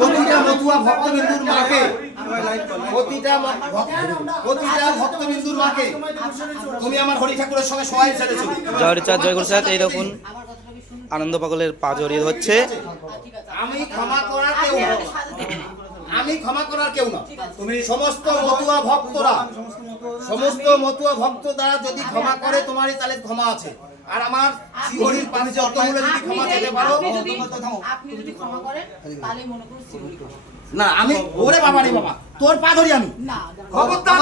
প্রতিটা মতুয়া ভক্তবিন্দুর মাকে। প্রতিটা প্রতিটা ভক্তবিন্দুর মাকে তুমি আমার হরি ঠাকুরের সঙ্গে সহায় ছেড়েছো। জয় চাঁদ জয় গুরুচাঁদ এই দেখুন আনন্দ পাগলের পা জড়িয়ে হচ্ছে আমি ক্ষমা করার কেউ না আমি ক্ষমা করার কেউ না তুমি সমস্ত মতুয়া ভক্তরা সমস্ত মতুয়া ভক্ত দ্বারা যদি ক্ষমা করে তোমারই তাহলে ক্ষমা আছে। আর আমার শিহরির পানি যতগুলো যদি ক্ষমা পারো আপনি যদি ক্ষমা করেন তাহলে মনে করুন না আমি ওরে বাবা রে বাবা তোর পা ধরি আমি। না খবরদার।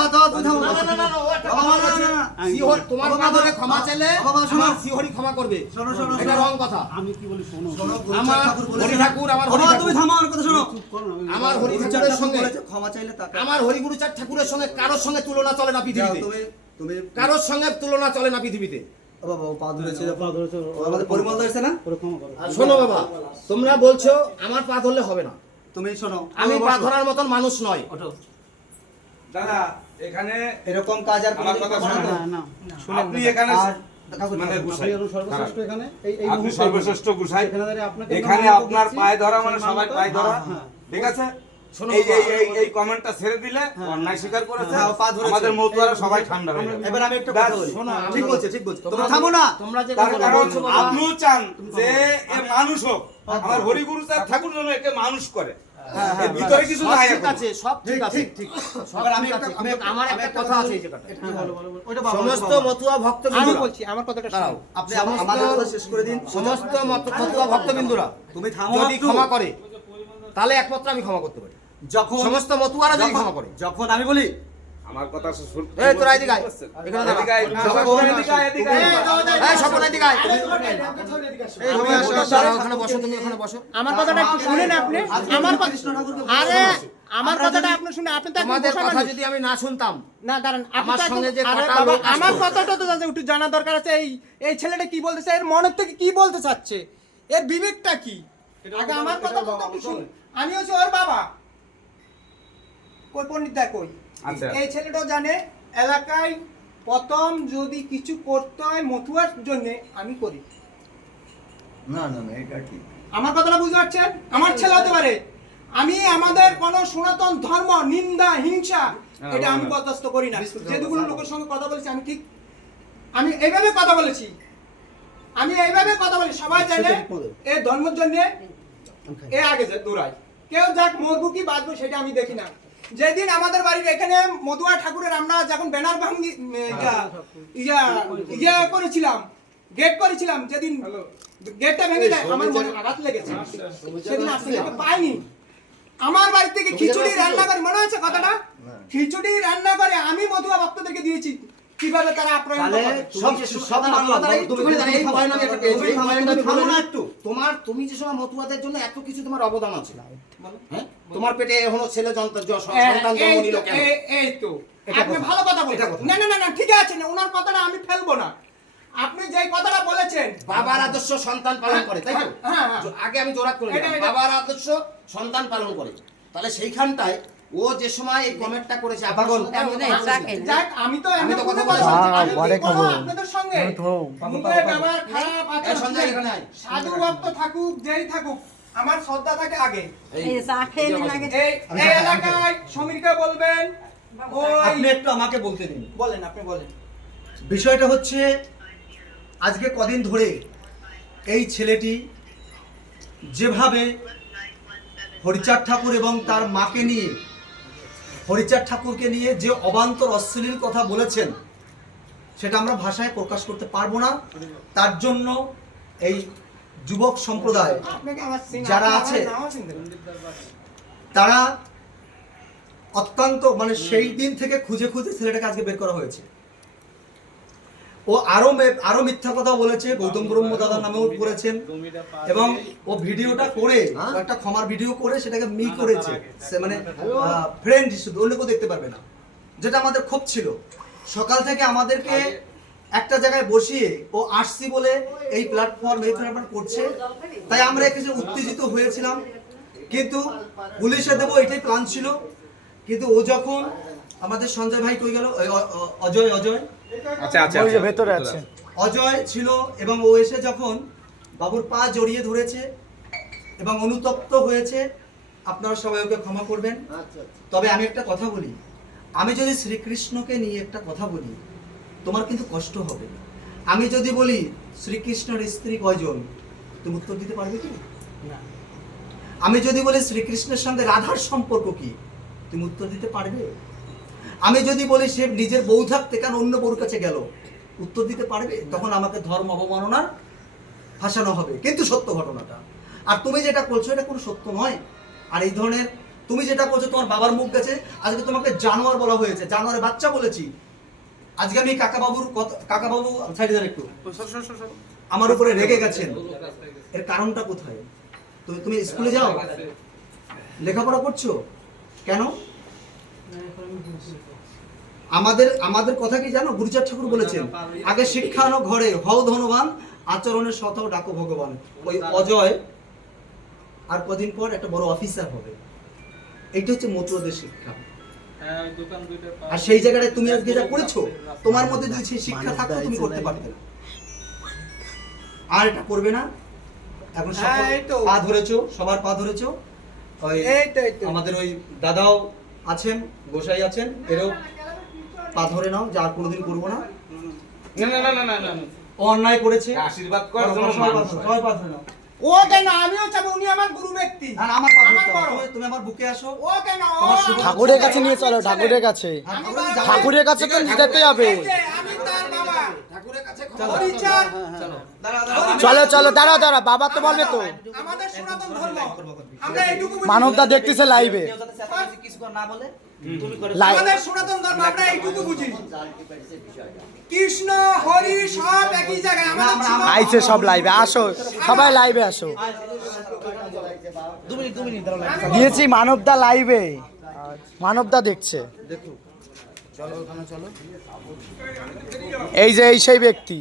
তোমার পা ধরে ক্ষমা চাইলে আমার শিহরি ক্ষমা করবে। শোনো, শোনো, এটা রং কথা। আমি কি বলি শোনো আমার হরি ঠাকুর আমার হরি তুমি থামো আমার কথা শোনো। আমার হরি ঠাকুরের সঙ্গে ক্ষমা চাইলে তাকে আমার হরিগুরুচাঁদ ঠাকুরের সঙ্গে কারোর সঙ্গে তুলনা চলে না পৃথিবীতে। কারোর সঙ্গে তুলনা চলে না পৃথিবীতে। বাবা পা ধরেছে পা ধরেছে, আমাদের পরিমল ধরেছে না? ওরে ক্ষমা করো। শোনো বাবা তোমরা বলছো আমার পা ধরলে হবে না। তুমি শোনো আমি পা ধরার মতন মানুষ নয় দাদা এখানে এরকম কাজ আর আমার কথা করো না। আপনি এখানে এখানে আপনার পায়ে ধরা মানে সবাই পায়ে ধরা। হ্যাঁ, ঠিক আছে? শোনো এই এই বাবা। এই এই কমেন্টটা ছেড়ে দিলে অন্যায় স্বীকার করেছে। হ্যাঁ। আমাদের মতুয়ারা সবাই ঠান্ডা হয়ে যাবে। এবার আমি একটা কথা বলি। ঠিক বলছে ঠিক বলছে। তোমরা তোমরা থামো না। তোমরা যে কথা বলছো আপনিও চান যে এ মানুষ হোক আমার হরিগুরু স্যার ঠাকুর যেন একে মানুষ করে। হ্যাঁ, ভিতরে কিছু সব নাই ঠিক আছে সব ঠিক ঠিক আছে। ঠিক ঠিক। আমি ঠিক একটা আছে, আমি আমার একটা কথা আছে এই জায়গাটায় হ্যাঁ, বলো, বলো, বলো। ওইটা বাবা, সমস্ত মতুয়া ভক্ত আমি বলছি আমার কথাটা দাঁড়াও আপনি আমাদের কথা শেষ করে দিন। সমস্ত মতুয়া ভক্তবিন্দুরা তুমি থামো। যদি ক্ষমা করে তাহলে একমাত্র আমি ক্ষমা করতে পারি যখন সমস্ত মতুয়ারা যদি ক্ষমা করে। যখন আমি বলি আমার কথা শুন- এই তোরা এদিকে আয়। এখানে এদিকে আয়, যখন- এদিকে আয়, এদিকে আয়, এই স্বপন এদিকে আয়। এই তুমি আসো, দাঁড়াও, ওখানে বসো তুমি ওখানে বসো। আমার কথাটা একটু শুনেন আপনি। আমার কৃষ্ণ ঠাকুরকে আরে আমার কথাটা আপনি শুনে আপনি তো বসা কথা যদি আমি না শুনতাম না দাঁড়ান আমার সঙ্গে যে। আমার কথাটা তো জানতে একটু জানা দরকার আছে। এই এই ছেলেটা কি বলতেছে এর মনের থেকে কি বলতে চাচ্ছে? এর বিবেকটা কি? আগে আমার কথা তো একটু শুন আমি হচ্ছে ওর বাবা। কই? পণ্ডিত কই? আচ্ছা। এই ছেলেটাও জানে এলাকায় প্রথম যদি কিছু করতে হয় মথুয়ার জন্য আমি করি। না না না এটা ঠিক। আমার কথাটা বুঝতে পারছেন? আমার ছেলে হতে পারে। আমি আমাদের কোন সনাতন ধর্ম নিন্দা হিংসা হ্যাঁ, এটা আমি বরদাস্ত করি না। যেগুলো লোকের সঙ্গে কথা বলেছি আমি ঠিক আমি এইভাবে কথা বলেছি। আমি এইভাবে কথা বলি সবাই জানে এ ধর্মের জন্য এ আগে যায় দৌড়ায়। কেউ যাক মরবো কি বাঁচবো সেটা আমি দেখি না। যেদিন আমাদের বাড়ির এখানে মধুয়া ঠাকুরের আমরা যখন ব্যানার ভাঙ্গি ইয়ে ইয়া ইয়া করেছিলাম গেট করেছিলাম যেদিন গেটটা ভেঙে যায় আমার মনে আঘাত লেগেছে। সেদিন আসলে পাইনি। আমার বাড়ি থেকে খিচুড়ি রান্না করে? মনে হচ্ছে কথাটা? খিচুড়ি রান্না করে আমি মধুয়া ভক্তদেরকে দিয়েছি। কীভাবে তারা সব সব না একটু তোমার তুমি যে সময় মতুয়াদের জন্য এত কিছু তোমার অবদান আছে হ্যাঁ? তোমার পেটে এখনও ছেলে যন্ত্র সন্তান জন্ম নিল কেন? এই- এই তো। আপনি ভালো কথা বলছেন। না না না না ঠিক আছে না ওনার কথাটা আমি ফেলব না। আপনি যে কথাটা বলেছেন বাবার আদর্শ সন্তান পালন করে তাই তো? হ্যাঁ, হ্যাঁ। আগে আমি জোরাত করে বাবার আদর্শ সন্তান পালন করে। তাহলে সেইখানটায় ও যে সময় এই কমেন্টটা করেছে পাগল। আমি। যাক আমি তো এমনি তো কথা বলছি। আমি কি করব আপনাদের সঙ্গে। ব্যবহার খারাপ আচরণ সঞ্জয় এখানে। সাধু ভক্ত থাকুক যেই থাকুক আমার শ্রদ্ধা থাকে আগে। এই এলাকায় সমীরকে বলবেন আপনি একটু আমাকে বলতে দিন। বলেন আপনি বলেন। বিষয়টা হচ্ছে আজকে কদিন ধরে এই ছেলেটি যেভাবে হরিচাঁদ ঠাকুর এবং তার মাকে নিয়ে হরিচাঁদ ঠাকুরকে নিয়ে যে অবান্তর অশ্লীল কথা বলেছেন সেটা আমরা ভাষায় প্রকাশ করতে পারব না তার জন্য এই যুবক সম্প্রদায় যারা আছে-। তারা অত্যন্ত মানে সেই দিন থেকে খুঁজে খুঁজে ছেলেটাকে আজকে বের করা হয়েছে ও আরও মে- আরও মিথ্যা কথা বলেছে গৌতম ব্রহ্ম দাদার নামেও করেছেন। এবং ও ভিডিওটা করে একটা ক্ষমার ভিডিও করে সেটাকে মি করেছে। সে মানে ফ্রেন্ড হিসেবে অন্য কেউ দেখতে পারবে না। যেটা আমাদের খুব ছিল। সকাল থেকে আমাদেরকে একটা জায়গায় বসিয়ে ও আসছি বলে এই প্ল্যাটফর্ম এই প্ল্যাটফর্ম করছে। তাই আমরা কিছু উত্তেজিত হয়েছিলাম। কিন্তু পুলিশে দেবো এটাই প্ল্যান ছিল। কিন্তু ও যখন আমাদের সঞ্জয় ভাই কই গেল? অজয় অজয়। আচ্ছা আচ্ছা আচ্ছা। ভেতরে আছে। অজয় ছিল এবং ও এসে যখন বাবুর পা জড়িয়ে ধরেছে এবং অনুতপ্ত হয়েছে আপনারা সবাই ওকে ক্ষমা করবেন। তবে আমি একটা কথা বলি। আমি যদি শ্রীকৃষ্ণকে নিয়ে একটা কথা বলি তোমার কিন্তু কষ্ট হবে। আমি যদি বলি শ্রীকৃষ্ণের স্ত্রী কয়জন? তুমি উত্তর দিতে পারবে কি? আমি যদি বলি শ্রীকৃষ্ণের সঙ্গে রাধার সম্পর্ক কি? তুমি উত্তর দিতে পারবে? আমি যদি বলি সে নিজের বউ থাকতে কেন অন্য বউর কাছে গেল? উত্তর দিতে পারবে? তখন আমাকে ধর্ম অবমাননার ফাঁসানো হবে। কিন্তু সত্য ঘটনাটা। আর তুমি যেটা করছ এটা কোনো সত্য নয়। আর এই ধরনের তুমি যেটা করছ তোমার বাবার মুখ গেছে। আজকে তোমাকে জানোয়ার বলা হয়েছে। জানোয়ারের বাচ্চা বলেছি। আজকে আমি কাকাবাবুর কাকাবাবু সাইড দেন একটু। আমার উপরে রেগে গেছেন। এর কারণটা কোথায়? তুমি তুমি স্কুলে যাও। লেখাপড়া করছ? কেন? আমাদের আমাদের কথা কি জানো? গুরুচাঁদ ঠাকুর বলেছেন আগে শিক্ষা আনো ঘরে হও ধনবান আচরণের শত ডাকো ভগবান। ওই অজয় আর কদিন পর একটা বড় অফিসার হবে। এইটা হচ্ছে মতুয়াদের শিক্ষা। আর সেই জায়গাটায় তুমি আজকে যা করেছ তোমার মধ্যে যদি সেই শিক্ষা থাকতো তুমি করতে পারতে না। আর এটা করবে না। এখন হ্যাঁ। পা ধরেছো সবার পা ধরেছো। আমাদের ওই দাদাও আছেন গোসাই আছেন এরও পা ধরে নাও যে আর কোনোদিন করব না। না না না না না অন্যায় করেছে। আশীর্বাদ কর হয়। সবাই পা ধরে নাও। ও কেন? আমিও চাবো উনি আমার গুরু ব্যক্তি। আর আমার পা ধরে ধরতে তুমি- আমার বুকে আসো। ও কেন? ঠাকুরের কাছে নিয়ে চলো ঠাকুরের কাছে। ঠাকুরের ঠাকুরের কাছে তো যেতে হবে এই যে, আমি তার বাবা ঠাকুরের কাছে চলো। হরিচাঁদ দাঁড়াও, দাঁড়াও, চলো চলো দাঁড়াও দাঁড়াও বাবা তো বলবে তো। আমাদের সনাতন ধর্ম। আমরা এইটুকু বুঝি। মানবদা দেখতেছে লাইভে কেউ যাতে চেঁচামেচি কিছু না বলে তুমি করে লাই- আমাদের সনাতন ধর্ম আমরা এইটুকু বুঝি। কৃষ্ণ হরি সব একই জায়গায় আমাদের আমরা- ছিল- আইছে সব লাইভে আসো সবাই লাইভে আসো। দিয়েছি মানবদা লাইভে মানবদা দেখছে। এই যে এই সেই ব্যক্তি।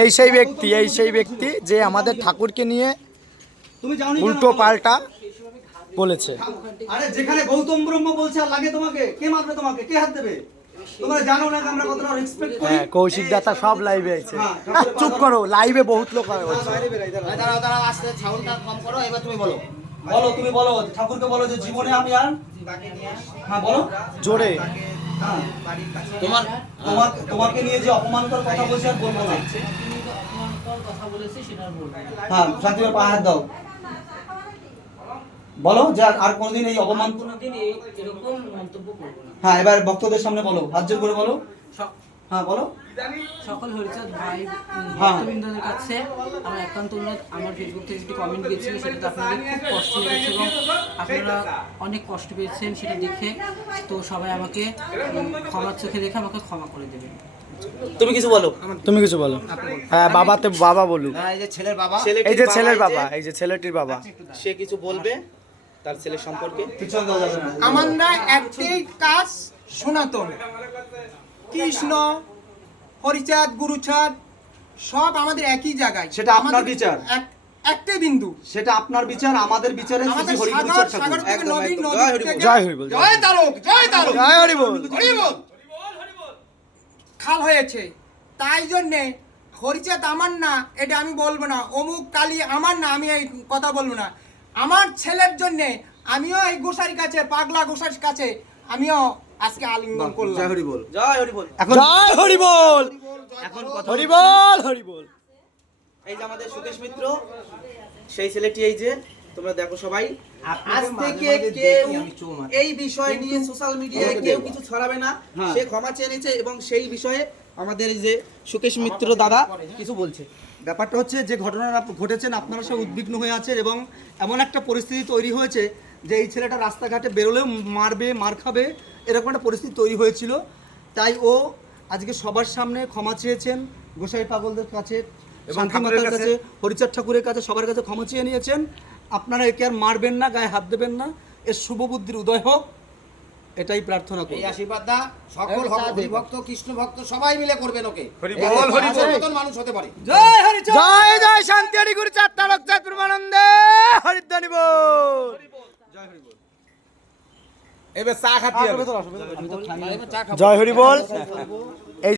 এই সেই ব্যক্তি এই সেই ব্যক্তি যে আমাদের ঠাকুরকে নিয়ে উল্টো পাল্টা বলেছে। আরে যেখানে গৌতম ব্রহ্ম বলছে আর লাগে তোমাকে কে মারবে তোমাকে? কে হাত দেবে? তোমরা জানো না আমরা কতটা রেসপেক্ট করি। হ্যাঁ কৌশিক দাতা সব লাইভে আছে। হ্যাঁ, চুপ করো লাইভে বহুত লোক আছে। দাঁড়াও দাঁড়াও আস্তে সাউন্ডটা কম করো এবার তুমি বলো। বলো তুমি বলো ঠাকুরকে বলো যে জীবনে আমি আর হ্যাঁ বলো। জোরে। তোমার তোমার তোমাকে নিয়ে যে অপমানকর কথা বলছি আর বলব না। হ্যাঁ শান্তিবার পা হাত দাও। বলো যে আর- কোনোদিন এই অপমান কোনোদিন এরকম মন্তব্য করব না। হ্যাঁ এবার ভক্তদের সামনে বলো। হাত জোর করে বলো। হ্যাঁ বলো। সকল হরিচাঁদ ভাই হ্যাঁ। ভক্তবৃন্দদের কাছে আমার একান্ত অনুরোধ আমার ফেসবুক থেকে একটি কমেন্ট গিয়েছিল সেটাতে আপনাদের খুব কষ্ট লেগেছে এবং আপনারা অনেক কষ্ট পেয়েছেন সেটা দেখে। তো সবাই আমাকে ক্ষমার চোখে দেখে আমাকে ক্ষমা করে দেবেন। তুমি কিছু বলো। তুমি কিছু বলো। হ্যাঁ বাবাতে বাবা বলুক। এই যে ছেলের বাবা। এই যে ছেলের বাবা এই যে ছেলেটির বাবা। সে কিছু বলবে তার ছেলের সম্পর্কে? যাবে না একটাই কাজ সনাতন কৃষ্ণ হরিচাঁদ গুরুচাঁদ সব আমাদের একই জায়গায়। সেটা আপনার বিচার। একটাই বিন্দু। সেটা আপনার বিচার আমাদের বিচারে আমাদের সাগর সাগর থেকে নদী নদী জয় হরি থেকে জয় হরি বল জয় তারক জয় তারক। জয় হরি বল হরি বল। খাল হয়েছে। তাই জন্যে হরিচাঁদ আমার না এটা আমি বলব না। অমুক কালী আমার না আমি এই কথা বলব না। আমার ছেলের জন্যে আমিও এই গোসাইর কাছে পাগলা গোসাইর কাছে আমিও আজকে আলিঙ্গন করলাম। জয় হরি বল জয় হরি বল এখন জয় হরি বল এখন কথা হরি বল হরি বল এই যে আমাদের সুকেশ মিত্র সেই ছেলেটি এই যে তোমরা দেখো সবাই। আজ থেকে কেউ এই বিষয় নিয়ে সোশ্যাল মিডিয়ায় কেউ কিছু ছড়াবে না। হ্যাঁ। সে ক্ষমা চেয়ে নিয়েছে এবং সেই বিষয়ে আমাদের এই যে সুকেশ মিত্র দাদা কিছু বলছে। ব্যাপারটা হচ্ছে যে ঘটনাটা ঘটেছেন আপনারা সব উদ্বিগ্ন হয়ে আছেন এবং এমন একটা পরিস্থিতি তৈরি হয়েছে যে এই ছেলেটা রাস্তাঘাটে বেরোলেও মারবে মার খাবে এরকম একটা পরিস্থিতি তৈরি হয়েছিল। তাই ও আজকে সবার সামনে ক্ষমা চেয়েছেন গোসাই পাগলদের কাছে শান্তি ঠাকুরের মাতার কাছে। হরিচাঁদ ঠাকুরের কাছে সবার কাছে ক্ষমা চেয়ে নিয়েছেন। আপনারা একে আর মারবেন না গায়ে হাত দেবেন না। এর শুভ বুদ্ধির উদয় হোক। এটাই প্রার্থনা করি আশীর্বাদ দা সকল হরি ভক্ত কৃষ্ণ ভক্ত সবাই মিলে করবেন ওকে। হরি বল, হরি বল। মানুষ হতে পারে। জয় হরিচাঁদ। জয় জয় শান্তি হরি গুরু চার তারক চার পরমানন্দে। হরিদ্বানি বল। এবার চা খাতি হবে। জয় হরি বল।